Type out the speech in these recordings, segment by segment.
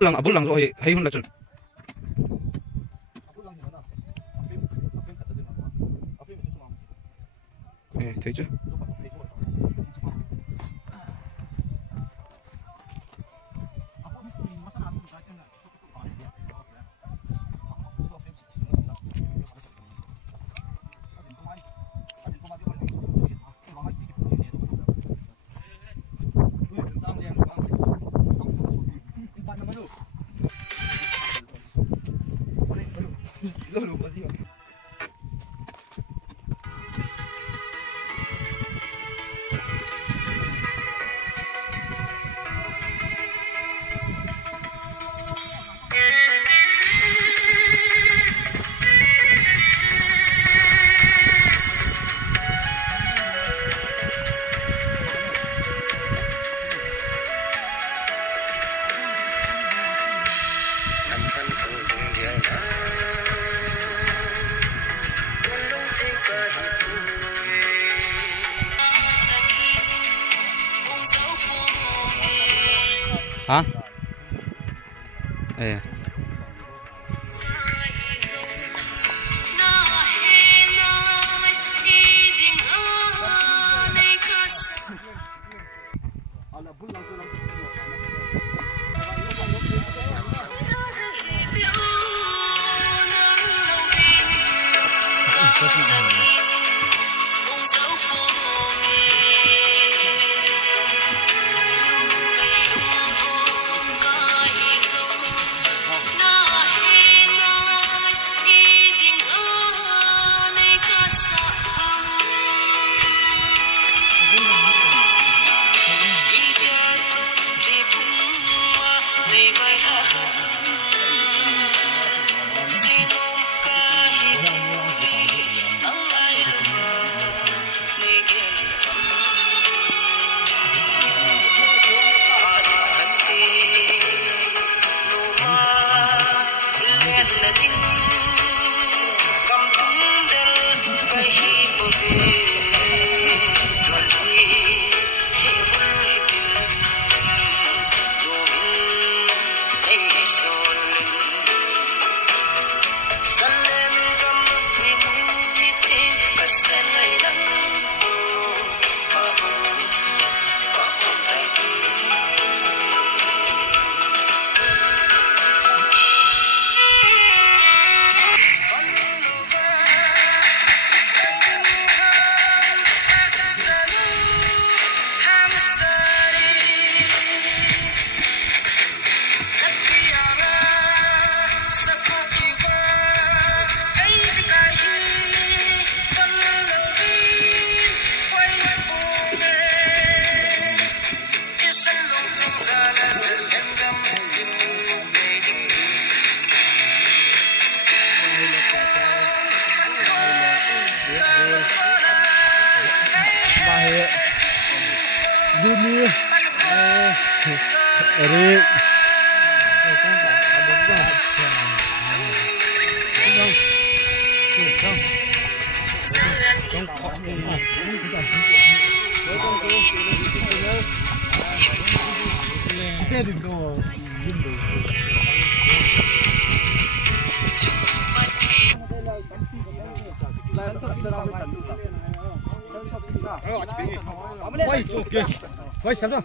lang abul lang rồi hay hơn là chuẩn thấy chưa hả? Ê. Dunia Eric quay chỗ kia quay xem nào.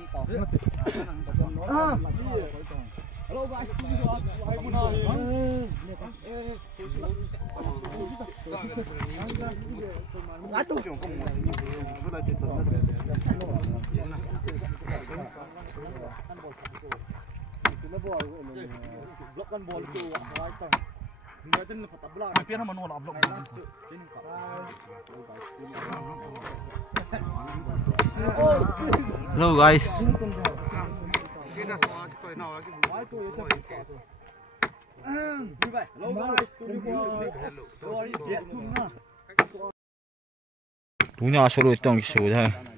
Hello guys. Hello guys. 누냐 서로 있던 게 좋다.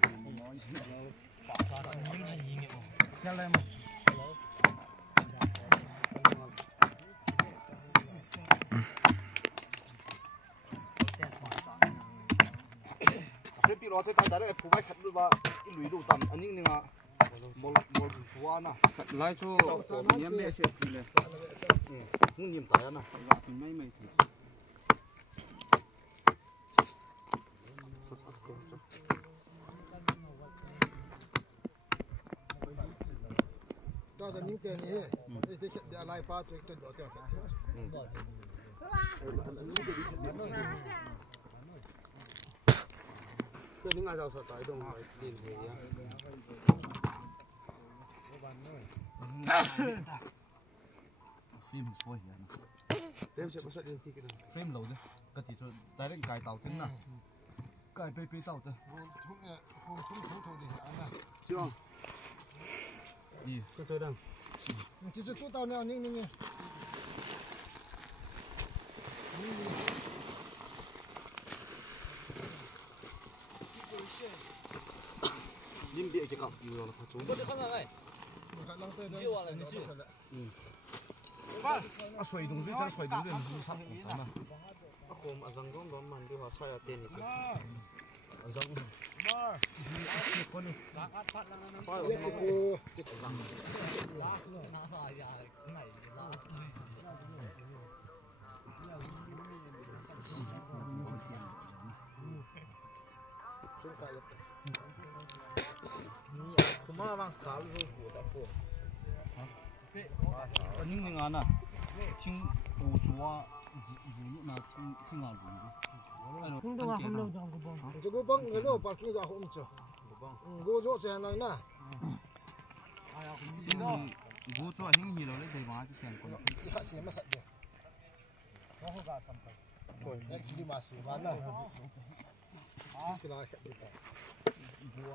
lo te ta da phu bai khat lu ba I lui lu tam aning ninga mol fuwa na lai chu niam me se le hung nim ta na mai mai thi đó là những tiền nhỉ cái cái lại pha cho cái đó cái những ngày sau tại đông hải điền về phim phôi Frame sẽ có sợi điện thì cái nào frame lâu chứ cái chỉ số đại đến cài tàu tính nào cài pe tàu chứ không thì ăn à chưa đi tôi chơi đang chỉ là tao nào ninh lim địa chỉ cọc nhiều là phải trốn à xoay đúng rồi xoay đúng rồi mình sắp mà hôm ở răng gom đó mình đi vào xoay ở tên này ở răng Kuma bang sal lu da ko nhưng mình ăn à听古着如那听啊如这个帮个lo把听着好着我做这样那古着兴起了咧地方就见过一下什么啥的我好干什么actually masih mana kita lihat dulu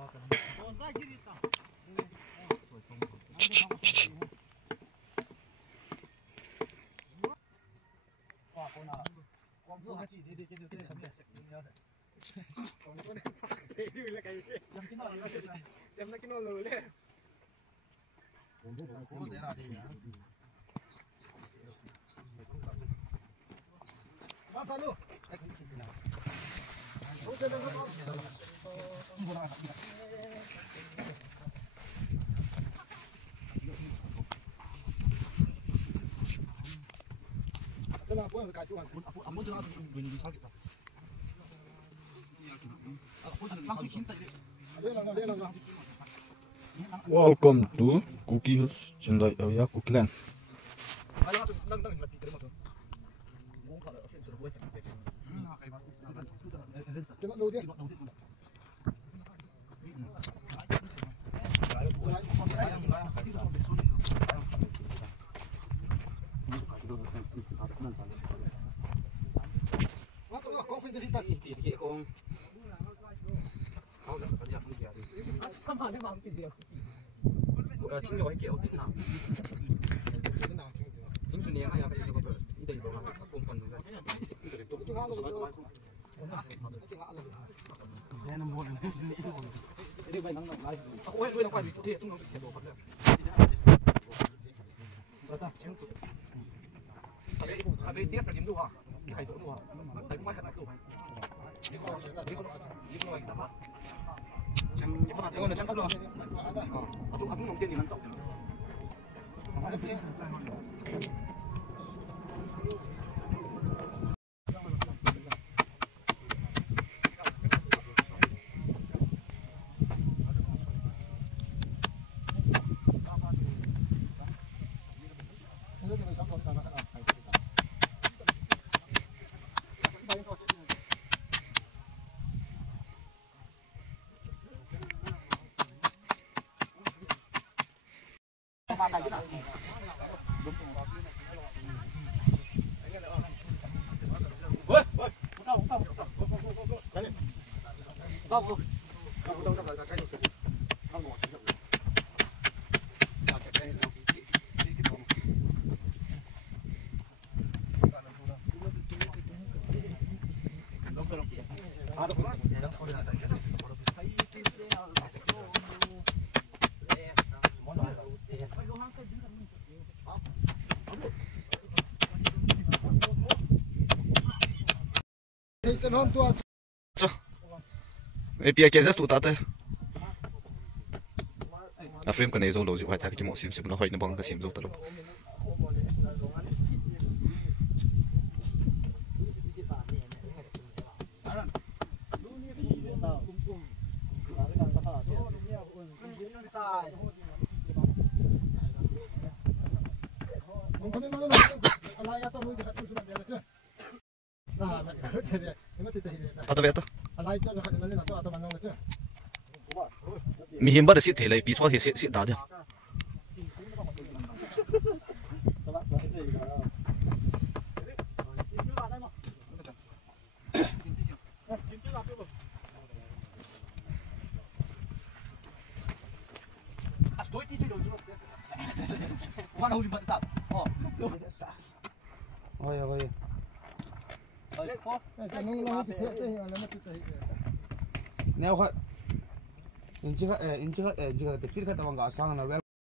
Masa lu? Kenapa yang kacau? Amun tu aku bunyi sakit tak? Welcome to Cookie Hills, Chennai area, Cookie Land. Kena dulu dia. Chính rồi kiểu thế nào? Chính cho nên hay là cái gì có đầy đủ là không cần rồi. Đây là một đi bay nắng lại. Ôi đuôi nó quay bị thiệt, chúng nó bị thiệt đồ thật đấy. Rồi ta, chém tụt. Tại vì tiếc là chém đủ à? Cái đủ đủ à? Tại cũng mai thật là đủ này. Chém mà thế là chém thật luôn. Chúng đầu tiên thì nó rộng. Pia ke just tu ta te. A frame kan ezo lo ju ha ta ki mo sim sim na hoi na bang ka sim zo ta lo. Atau betul? Mihimba dah sit helai, pisau sit dah dia. Oh ya, oh ya. Neo khat, inci khat, betul khat awang gasang na.